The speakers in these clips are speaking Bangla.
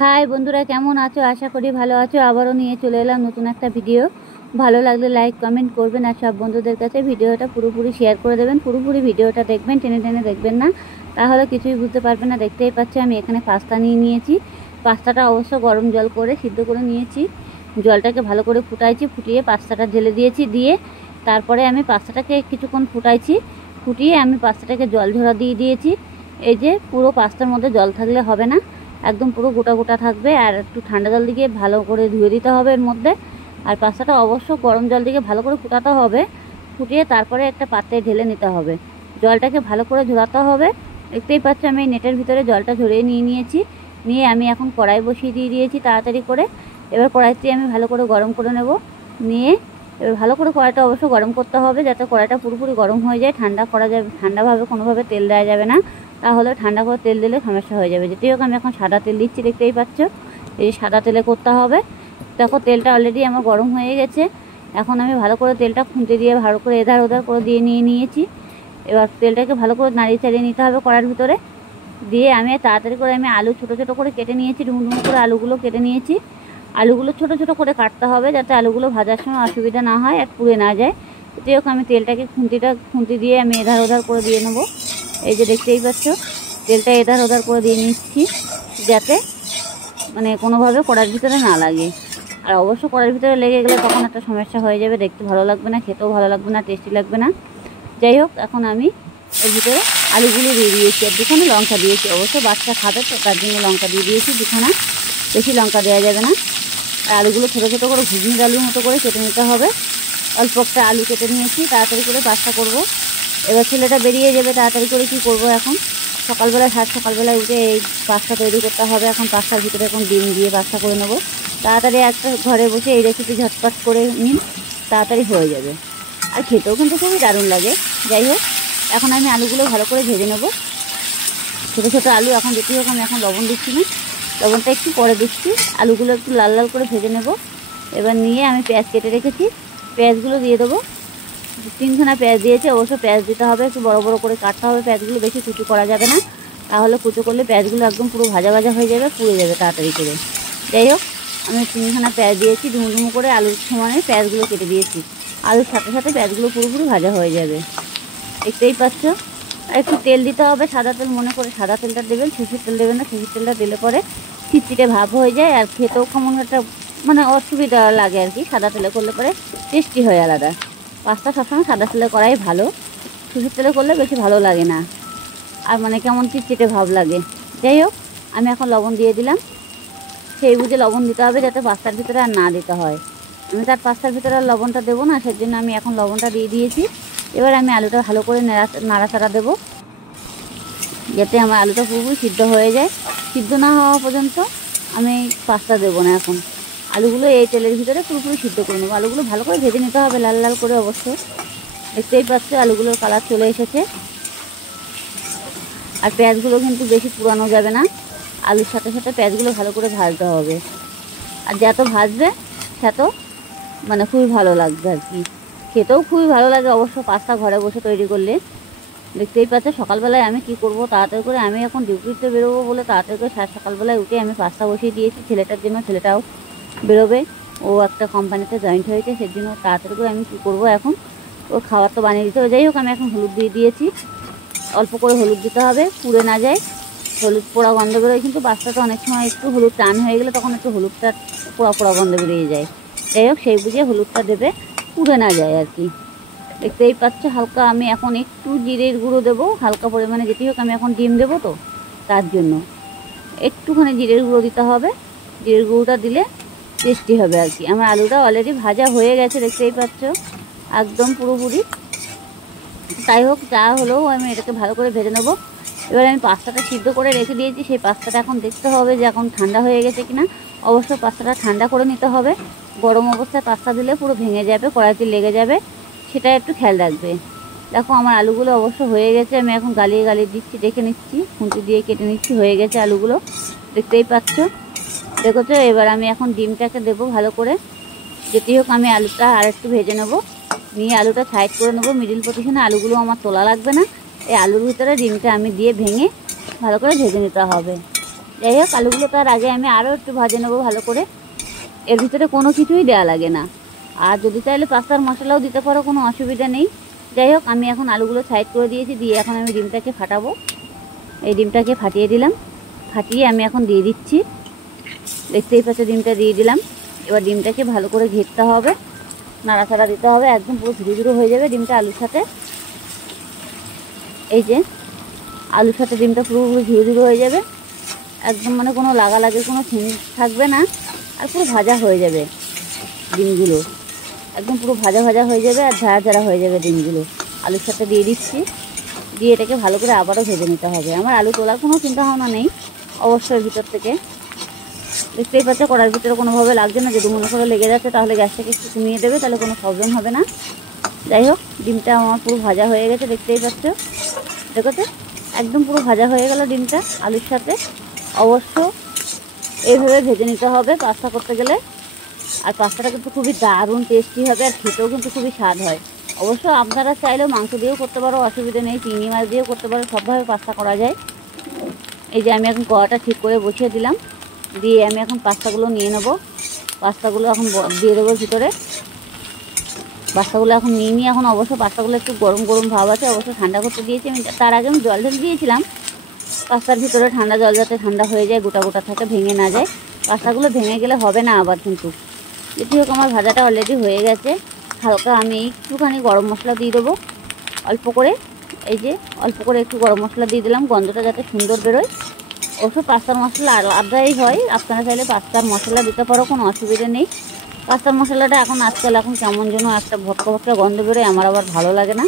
হাই বন্ধুরা, কেমন আছো? আশা করি ভালো আছো। আবারও নিয়ে চলে এলাম নতুন একটা ভিডিও। ভালো লাগলে লাইক কমেন্ট করবেন আর সব বন্ধুদের কাছে ভিডিওটা পুরোপুরি শেয়ার করে দেবেন। পুরোপুরি ভিডিওটা দেখবেন, টেনে টেনে দেখবেন না, তাহলে কিছুই বুঝতে পারবেন না। দেখতেই পাচ্ছ আমি এখানে পাস্তা নিয়ে নিয়েছি। পাস্তাটা অবশ্য গরম জল করে সিদ্ধ করে নিয়েছি। জলটাকে ভালো করে ফুটাইছি, ফুটিয়ে পাস্তাটা ঢেলে দিয়েছি। দিয়ে তারপরে আমি পাস্তাটাকে কিছুক্ষণ ফুটাইছি, ফুটিয়ে আমি পাস্তাটাকে জল ঝরা দিয়ে দিয়েছি। এই যে পুরো পাস্তার মধ্যে জল থাকলে হবে না, একদম পুরো গোটা গোটা থাকবে। আর একটু ঠান্ডা জল দিয়ে ভালো করে ধুয়ে দিতে হবে এর মধ্যে। আর পাস্তাটা অবশ্য গরম জল দিয়ে ভালো করে ফুটাতে হবে, ফুটিয়ে তারপরে একটা পাত্রে ঢেলে নিতে হবে। জলটাকে ভালো করে ঝরাতে হবে। দেখতেই পাচ্ছ আমি নেটের ভিতরে জলটা ঝরিয়ে নিয়েছি। নিয়ে আমি এখন কড়াই বসিয়ে দিয়েছি তাড়াতাড়ি করে। এবার কড়াইতে আমি ভালো করে গরম করে নেব। নিয়ে এবার ভালো করে কড়াইটা অবশ্য গরম করতে হবে, যাতে কড়াইটা পুরোপুরি গরম হয়ে যায়। ঠান্ডা করা যাবে, ঠান্ডাভাবে কোনোভাবে তেল দেওয়া যাবে না, তাহলে ঠান্ডা করে তেল দিলে সমস্যা হয়ে যাবে। যেটি হোক আমি এখন সাদা তেল দিচ্ছি, দেখতেই পাচ্ছ। এই সাদা তেলে করতে হবে। দেখো তেলটা অলরেডি আমার গরম হয়ে গেছে। এখন আমি ভালো করে তেলটা খুন্তি দিয়ে ভালো করে এধার ওধার করে দিয়ে নিয়েছি। এবার তেলটাকে ভালো করে নাড়িয়ে চালিয়ে নিতে হবে কড়াইয়ের ভিতরে। দিয়ে আমি তাড়াতাড়ি করে আমি আলু ছোটো ছোটো করে কেটে নিয়েছি, ডুমো ডুমো করে আলুগুলো কেটে নিয়েছি। আলুগুলো ছোটো ছোটো করে কাটতে হবে, যাতে আলুগুলো ভাজার সময় অসুবিধা না হয় আর পুড়ে না যায়। যাই হোক আমি তেলটাকে খুন্তি দিয়ে আমি এধার ওধার করে দিয়ে নেবো। এই যে দেখতেই পাচ্ছ তেলটা এধার ওধার করে দিয়ে নিচ্ছি, যাতে কোনোভাবে কড়াইয়ের ভিতরে না লাগে। আর অবশ্য কড়াইয়ের ভিতরে লেগে গেলে তখন একটা সমস্যা হয়ে যাবে, দেখতে ভালো লাগবে না, খেতেও ভালো লাগবে না, টেস্টি লাগবে না। যাই হোক এখন আমি এর ভিতরে আলুগুলো দিয়ে দিয়েছি, আর দুখানা লঙ্কা দিয়েছি। অবশ্য বাচ্চা খাবে তো তার জন্য লঙ্কা দিয়ে দিয়েছি দুখানা, বেশি লঙ্কা দেওয়া যাবে না। আর আলুগুলো ছোটো ছোটো করে ঘুগনির আলুর মতো করে কেটে নিতে হবে। অল্প একটা আলু কেটে নিয়েছি, তাড়াতাড়ি করে পাস্তা করব। এবার ছেলেটা বেরিয়ে যাবে, তাড়াতাড়ি করে কি করব এখন সকালবেলায় সকালবেলায় উঠে এই পাস্তা তৈরি করতে হবে। এখন পাস্তার ভিতরে এখন ডিম দিয়ে পাস্তা করে নেবো। তাড়াতাড়ি একটা ঘরে বসে এই রেসিপি ঝটপট করে নিন, তাড়াতাড়ি হয়ে যাবে। আর খেতেও কিন্তু খুবই দারুণ লাগে। যাই হোক এখন আমি আলুগুলো ভালো করে ভেজে নেব। ছোটো ছোটো আলু। এখন যেটি হোক আমি এখন লবণ দিচ্ছি না, লবণটা একটু পরে দিচ্ছি। আলুগুলো একটু লাল লাল করে ভেজে নেব। এবার নিয়ে আমি পেঁয়াজ কেটে রেখেছি, পেঁয়াজগুলো দিয়ে দেবো। 3খানা পেঁয়াজ দিয়েছি। অবশ্য পেঁয়াজ দিতে হবে, একটু বড় বড় করে কাটতে হবে পেঁয়াজগুলো, বেশি কুচু করা যাবে না, তাহলে কুচু করলে পেঁয়াজগুলো একদম পুরো ভাজা ভাজা হয়ে যাবে, পুড়ে যাবে তাড়াতাড়ি করে। যাই হোক আমি 3খানা পেঁয়াজ দিয়েছি, ডুমো ডুমো করে আলুর সমানে পেঁয়াজগুলো কেটে দিয়েছি। আলুর সাথে সাথে পেঁয়াজগুলো পুরোপুরি ভাজা হয়ে যাবে, দেখতেই পাচ্ছ। আর একটু তেল দিতে হবে, সাদা তেল মনে করে সাদা তেলটা দেবেন, সরষের তেল দেবেন না। সরষের তেলটা দিলে পরে চিটচিটে ভাব হয়ে যায়, আর খেতেও কেমন একটা অসুবিধা লাগে আর কি। সাদা তেলে করলে পরে টেস্টি হয় আলাদা। পাস্তা সবসময় সাদা তেলে করাই ভালো, সরষের তেলে করলে বেশি ভালো লাগে না, আর কেমন চিটচিটে ভাব লাগে। যাই হোক আমি এখন লবণ দিয়ে দিলাম। সেই বুঝে লবণ দিতে হবে, যাতে পাস্তার ভিতরে আর না দিতে হয়। আমি তার পাস্তার ভিতরে আর লবণটা দেবো না, সেজন্য আমি এখন লবণটা দিয়ে দিয়েছি। এবার আমি আলুটা ভালো করে নাড়াচাড়া দেবো, যাতে আমার আলুটা পুরোপুরি সিদ্ধ হয়ে যায়। সিদ্ধ না হওয়া পর্যন্ত আমি পাস্তা দেবো না। এখন আলুগুলো এই তেলের ভিতরে পুরোপুরি সিদ্ধ করে নেবো। আলুগুলো ভালো করে ভেজে নিতে হবে, লাল লাল করে। অবশ্য দেখতেই পাচ্ছ আলুগুলোর কালার চলে এসেছে। আর পেঁয়াজগুলো কিন্তু বেশি পুরানো যাবে না, আলুর সাথে সাথে পেঁয়াজগুলো ভালো করে ভাজতে হবে। আর যত ভাজবে তত খুবই ভালো লাগবে আর কি, খেতেও খুবই ভালো লাগে। অবশ্য পাস্তা ঘরে বসে তৈরি করলে। দেখতেই পাচ্ছ সকালবেলায় আমি কি করব, তাড়াতাড়ি করে আমি এখন ডিউটিতে বেরোবো বলে তাড়াতাড়ি করে সকালবেলায় উঠে আমি পাস্তা বসিয়ে দিয়েছি ছেলেটার জন্য। ছেলেটাও বেরোবে, ও একটা কোম্পানিতে জয়েন্ট হয়েছে, সেই জন্য তাড়াতাড়ি করে আমি কী করবো, এখন ওর খাবার তো বানিয়ে দিতে হবে। যাই হোক আমি এখন হলুদ দিয়ে দিয়েছি, অল্প করে হলুদ দিতে হবে, পুড়ে না যায়। হলুদ পোড়া গন্ধ বেরোয়, কিন্তু পাস্তাটা অনেক সময় একটু হলুদ টান হয়ে গেলে তখন একটু হলুদটা পোড়া পোড়া গন্ধ বেরিয়ে যায়। যাই হোক সেই বুঝে হলুদটা দেবে, পুড়ে না যায় আর কি। দেখতেই পাচ্ছ হালকা আমি এখন একটু জিরের গুঁড়ো দেবো হালকা পরিমাণে। যেটি হোক আমি এখন ডিম দেবো তো, তার জন্য একটুখানি জিরের গুঁড়ো দিতে হবে। জিরের গুঁড়োটা দিলে টেস্টি হবে আর কি। আমার আলুটা অলরেডি ভাজা হয়ে গেছে, দেখতেই পাচ্ছ একদম পুরোপুরি। তাই হোক যা হলেও আমি এটাকে ভালো করে ভেজে নেবো। এবার আমি পাস্তাটা সিদ্ধ করে রেখে দিয়েছি, সেই পাস্তাটা এখন দেখতে হবে যে এখন ঠান্ডা হয়ে গেছে কিনা। অবশ্য পাস্তাটা ঠান্ডা করে নিতে হবে, গরম অবস্থায় পাস্তা দিলে পুরো ভেঙে যাবে, কড়াইতে লেগে যাবে, সেটা একটু খেয়াল রাখবে। দেখো আমার আলুগুলো অবশ্য হয়ে গেছে, আমি এখন গালিয়ে গালিয়ে দিচ্ছি, দেখে নিচ্ছি, খুঁটি দিয়ে কেটে নিচ্ছি, হয়ে গেছে আলুগুলো, দেখতেই পাচ্ছ। দেখো তো এবার আমি এখন ডিমটাকে দেবো ভালো করে। যেটি হোক আমি আলুটা আর একটু ভেজে নেবো, নিয়ে আলুটা সাইড করে নেবো মিডিল পজিশনে। আলুগুলো আমার তোলা লাগবে না, এই আলুর ভিতরে ডিমটা আমি দিয়ে ভেঙে ভালো করে ভেজে নিতে হবে। যাই হোক, আলুগুলো তার আগে আমি আরও একটু ভাজে নেবো ভালো করে। এর ভিতরে কোনো কিছুই দেওয়া লাগে না, আর যদি চাইলে পাস্তার মশলাও দিতে পারো, কোনো অসুবিধা নেই। যাই হোক, আমি এখন আলুগুলো সাইড করে দিয়েছি, দিয়ে এখন আমি ডিমটাকে ফাটাবো। এই ডিমটাকে ফাটিয়ে দিলাম, ফাটিয়ে আমি এখন দিয়ে দিচ্ছি। দেখতেই পাচ্ছ ডিমটা দিয়ে দিলাম। এবার ডিমটাকে ভালো করে ঘেরতে হবে, নাড়াচাড়া দিতে হবে, একদম পুরো ধীরে ধীরে হয়ে যাবে ডিমটা আলুর সাথে। এই যে আলুর সাথে ডিমটা পুরোপুরি ধীরে ধীরে হয়ে যাবে, একদম মানে কোনো লাগালাগির কোনো সিন থাকবে না, আর পুরো ভাজা হয়ে যাবে ডিমগুলো, একদম পুরো ভাজা ভাজা হয়ে যাবে আর ঝাড়া ঝাড়া হয়ে যাবে ডিমগুলো। আলুর সাথে দিয়ে দিচ্ছি, দিয়ে এটাকে ভালো করে আবারও ভেজে নিতে হবে। আমার আলু তোলার কোনো চিন্তা ভাবনা নেই অবশ্যই ভিতর থেকে। দেখতেই পাচ্ছ কড়ার ভিতরে কোনোভাবে লাগছে না, যদি মনে করে লেগে যাচ্ছে তাহলে গ্যাসটাকে একটু কমিয়ে দেবে, তাহলে কোনো প্রবলেম হবে না। যাই হোক, ডিমটা আমার পুরো ভাজা হয়ে গেছে, দেখতেই পাচ্ছ। দেখো তো একদম পুরো ভাজা হয়ে গেল ডিমটা আলুর সাথে। অবশ্য এইভাবে ভেজে নিতে হবে পাস্তা করতে গেলে, আর পাস্তাটা কিন্তু খুবই দারুণ টেস্টি হবে, আর খেতেও কিন্তু খুবই স্বাদ হয়। অবশ্য আপনারা চাইলেও মাংস দিয়েও করতে পারো, অসুবিধা নেই, চিংড়ি মাছ দিয়েও করতে পারো, সবভাবে পাস্তা করা যায়। এই যে আমি এখন কড়াটা ঠিক করে বসিয়ে দিলাম, দিয়ে আমি এখন পাস্তাগুলো নিয়ে নেব। পাস্তাগুলো এখন দিয়ে দেবো ভিতরে। পাস্তাগুলো এখন নিয়ে এখন অবশ্য পাস্তাগুলো একটু গরম গরম ভাব আছে, অবশ্য ঠান্ডা করতে দিয়েছি আমি। তার আগে আমি জল ঢেলে দিয়েছিলাম পাস্তার ভিতরে, ঠান্ডা জল যাতে ঠান্ডা হয়ে যায়, গোটা গোটা থাকে, ভেঙে না যায়। পাস্তাগুলো ভেঙে গেলে হবে না আবার কিন্তু। যেটি হোক, আমার ভাজাটা অলরেডি হয়ে গেছে। হালকা আমি একটুখানি গরম মশলা দিয়ে দেবো অল্প করে। এই যে অল্প করে একটু গরম মশলা দিয়ে দিলাম, গন্ধটা যাতে সুন্দর বেরোয়। অবশ্য পাস্তার মশলা আলাদাই হয়, আপনারা চাইলে পাস্তার মশলা দিতে পারো, কোনো অসুবিধা নেই। পাস্তার মশলাটা আজকাল কেমন যেন একটা ভটকা ভটকা গন্ধ বেরোয়, আমার আবার ভালো লাগে না,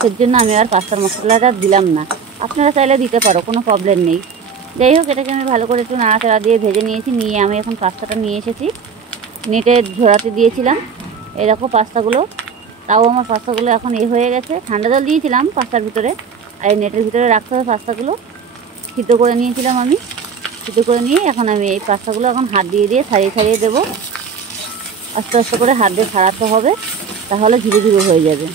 সেই জন্য আমি আর পাস্তার মশলাটা দিলাম না। আপনারা চাইলে দিতে পারো, কোনো প্রবলেম নেই। যাই হোক, এটাকে আমি ভালো করে একটু নাড়াচাড়া দিয়ে ভেজে নিয়েছি। নিয়ে আমি এখন পাস্তাটা নিয়ে এসেছি, নেটে ঝরাতে দিয়েছিলাম এই দেখো পাস্তাগুলো। তাও আমার পাস্তাগুলো এখন হয়ে গেছে, ঠান্ডা জল দিয়েছিলাম পাস্তার ভিতরে, আর এই নেটের ভিতরে রাখতে হবে পাস্তাগুলো। সিদ্ধ করে নিয়েছিলাম আমি, সিদ্ধ করে নিয়ে এখন আমি এই পাস্তাগুলো এখন হাত দিয়ে দিয়ে ছাড়িয়ে ছাড়িয়ে দেবো। আস্তে আস্তে করে হাত দিয়ে ছাড়াতে হবে, তাহলে ধীরে ধীরে হয়ে যাবে।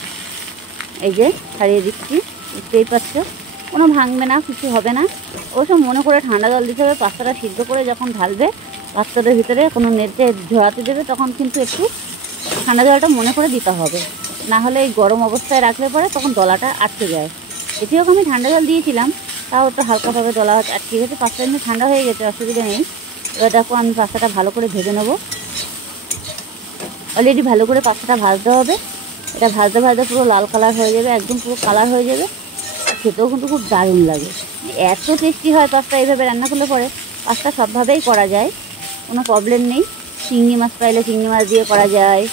এই যে ছাড়িয়ে দিচ্ছি, দেখতেই পাচ্ছ, কোনো ভাঙবে না, কিছু হবে না। ওসব মনে করে ঠান্ডা জল দিতে হবে। পাস্তাটা সিদ্ধ করে যখন ঢালবে পাস্তাটার ভিতরে, কোনো নেটে ঝরাতে দেবে, তখন কিন্তু একটু ঠান্ডা জলটা মনে করে দিতে হবে, না হলে এই গরম অবস্থায় রাখলে পরে তখন দলাটা আটকে যায়। এটি হোক, আমি ঠান্ডা জল দিয়েছিলাম, তাও একটু হালকাভাবে দলা আটকে গেছে। পাস্তা এমনি ঠান্ডা হয়ে গেছে, অসুবিধা নেই। এবার দেখো আমি পাস্তাটা ভালো করে ভেজে নেবো। অলরেডি ভালো করে পাস্তাটা ভাজতে হবে, এটা ভাজতে ভাজতে পুরো লাল কালার হয়ে যাবে, একদম পুরো কালার হয়ে যাবে। খেতেও কিন্তু খুব দারুণ লাগে, এত টেস্টি হয় পাস্তা এইভাবে রান্না করলে পরে। পাস্তা সবভাবেই করা যায়, কোনো প্রবলেম নেই। চিংড়ি মাছ পাইলে চিংড়ি মাছ দিয়ে করা যায়,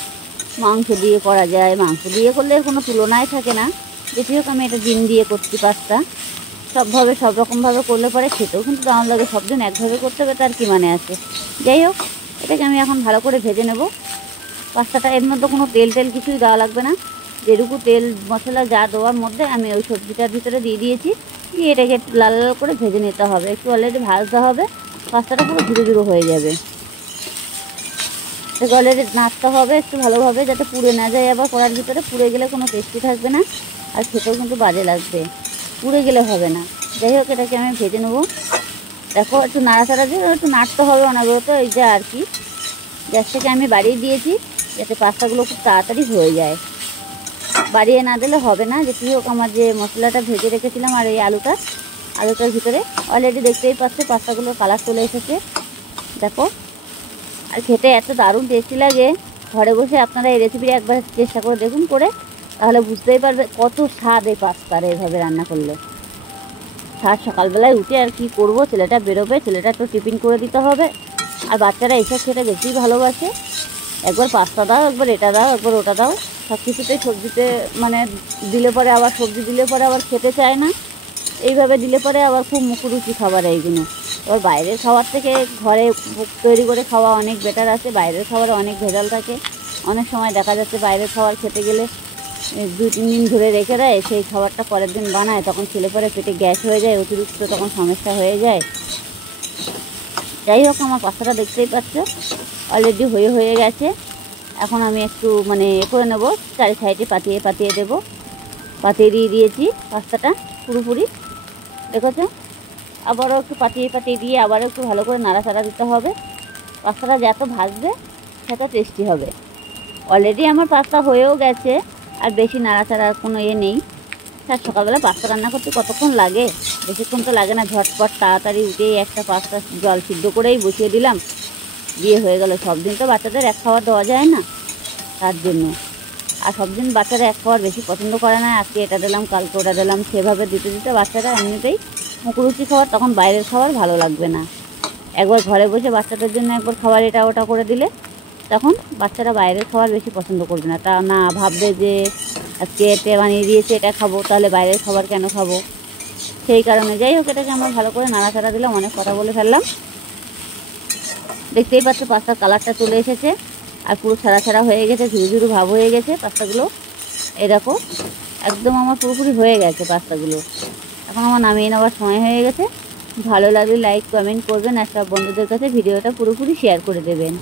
মাংস দিয়ে করা যায়, মাংস দিয়ে করলে কোনো তুলনায় থাকে না। যেটি হোক, আমি এটা ডিম দিয়ে করছি পাস্তা। সবভাবে সব রকমভাবে করলে পরে খেতেও কিন্তু দারুণ লাগে। সবজন একভাবে করতে হবে তার কি মানে আছে। যাই হোক, এটাকে আমি এখন ভালো করে ভেজে নেব পাস্তাটা। এর মধ্যে কোনো তেল কিছুই দেওয়া লাগবে না, যেটুকু তেল মশলা যা দেওয়ার মধ্যে আমি ওই সবজিটার ভিতরে দিয়ে দিয়েছি। দিয়ে এটাকে একটু লাল লাল করে ভেজে নিতে হবে, একটু অলরেডি ভাজতে হবে, পাস্তাটা পুরো ধীরে ধীরে হয়ে যাবে। এটাকে অলরেডি নাড়তে হবে একটু ভালোভাবে, যাতে পুড়ে না যায়। আবার কড়ার ভিতরে পুড়ে গেলে কোনো টেস্টি থাকবে না, আর খেতেও কিন্তু বাজে লাগবে, পুড়ে গেলে হবে না। যাই হোক, এটাকে আমি ভেজে নেবো। দেখো একটু নাড়াচাড়া দিয়ে একটু নাড়তে হবে অনবরত। এই যে আর কি, গ্যাসটাকে আমি বাড়িয়ে দিয়েছি যাতে পাস্তাগুলো খুব তাড়াতাড়ি হয়ে যায়, বাড়িয়ে না দিলে হবে না। যেটি হোক, আমার যে মশলাটা ভেজে রেখেছিলাম আর এই আলুটার ভিতরে অলরেডি দেখতেই পাচ্ছে পাস্তাগুলোর কালার চলে এসেছে, দেখো। আর খেতে এত দারুণ টেস্টি লাগে, ঘরে বসে আপনারা এই রেসিপিটা একবার চেষ্টা করে দেখুন, করে তাহলে বুঝতেই পারবে কত স্বাদ এই পাস্তার এইভাবে রান্না করলে। স্বাদ সকালবেলায় উঠে আর কি করব, ছেলেটা বেরোবে, ছেলেটা একটু টিফিন করে দিতে হবে, আর বাচ্চারা এসব খেতে বেশি ভালোবাসে। একবার পাস্তা দাও, একবার এটা দাও, একবার ওটা দাও, সব কিছুতেই সবজিতে মানে দিলে পরে আবার সবজি দিলে পরে আবার খেতে চায় না, এইভাবে দিলে পরে আবার খুব মুখরুচি খাবার এইগুলো। এবার বাইরের খাবার থেকে ঘরে তৈরি করে খাওয়া অনেক বেটার আছে। বাইরের খাবারে অনেক ভেজাল থাকে, অনেক সময় দেখা যাচ্ছে বাইরের খাবার খেতে গেলে 2-3 দিন ধরে রেখে দেয়, সেই খাবারটা পরের দিন বানায়, তখন ছেলে পরে পেটে গ্যাস হয়ে যায়, অতিরিক্ত তখন সমস্যা হয়ে যায়। যাই হোক, আমার পাস্তাটা দেখতেই পাচ্ছ অলরেডি হয়ে গেছে। এখন আমি একটু মানে করে নেব, চারি সাইডে পাতিয়ে দেবো। পাতিয়ে দিয়ে দিয়েছি পাস্তাটা পুরোপুরি, দেখেছো। আবারও একটু পাঠিয়ে দিয়ে আবারও একটু ভালো করে নাড়াচাড়া দিতে হবে। পাস্তাটা যত ভাজবে সেটা টেস্টি হবে। অলরেডি আমার পাস্তা হয়েও গেছে, আর বেশি নাড়াচাড়ার কোনো নেই। স্যার সকালবেলা পাস্তা রান্না করতে কতক্ষণ লাগে? বেশিক্ষণ তো লাগে না, ঝটপট তাড়াতাড়ি উঠেই একটা পাস্তা জল সিদ্ধ করেই বসিয়ে দিলাম, দিয়ে হয়ে গেল। সব দিন তো বাচ্চাদের এক খাবার দেওয়া যায় না, তার জন্য। আর সব দিন বাচ্চারা এক খাবার বেশি পছন্দ করে না, আজকে এটা দিলাম কালকে ওটা দিলাম, সেভাবে দিতে দিতে বাচ্চারা এমনিতেই মুখরুচি খাবার, তখন বাইরের খাবার ভালো লাগবে না। একবার ঘরে বসে বাচ্চাদের জন্য একবার খাবার এটা ওটা করে দিলে তখন বাচ্চারা বাইরের খাবার বেশি পছন্দ করবে না। তা না, ভাববে যে আজকে এটা বানিয়ে দিয়েছে এটা খাবো, তাহলে বাইরের খাবার কেন খাবো? সেই কারণে যাই হোক, এটাকে আমরা ভালো করে নাড়াচাড়া দিলাম। অনেক কথা বলে ফেললাম। দেখতেই পাচ্ছ পাস্তার কালারটা চলে এসেছে, আর পুরো ছাড়া ছাড়া হয়ে গেছে, ঝুরু ঝুরু ভাব হয়ে গেছে পাস্তাগুলো। এরকম একদম আমার পুরোপুরি হয়ে গেছে পাস্তাগুলো। এখন আমার নামিয়ে নেওয়ার সময় হয়ে গেছে। ভালো লাগলে লাইক কমেন্ট করবেন, আর সব বন্ধুদের কাছে ভিডিওটা পুরোপুরি শেয়ার করে দেবেন।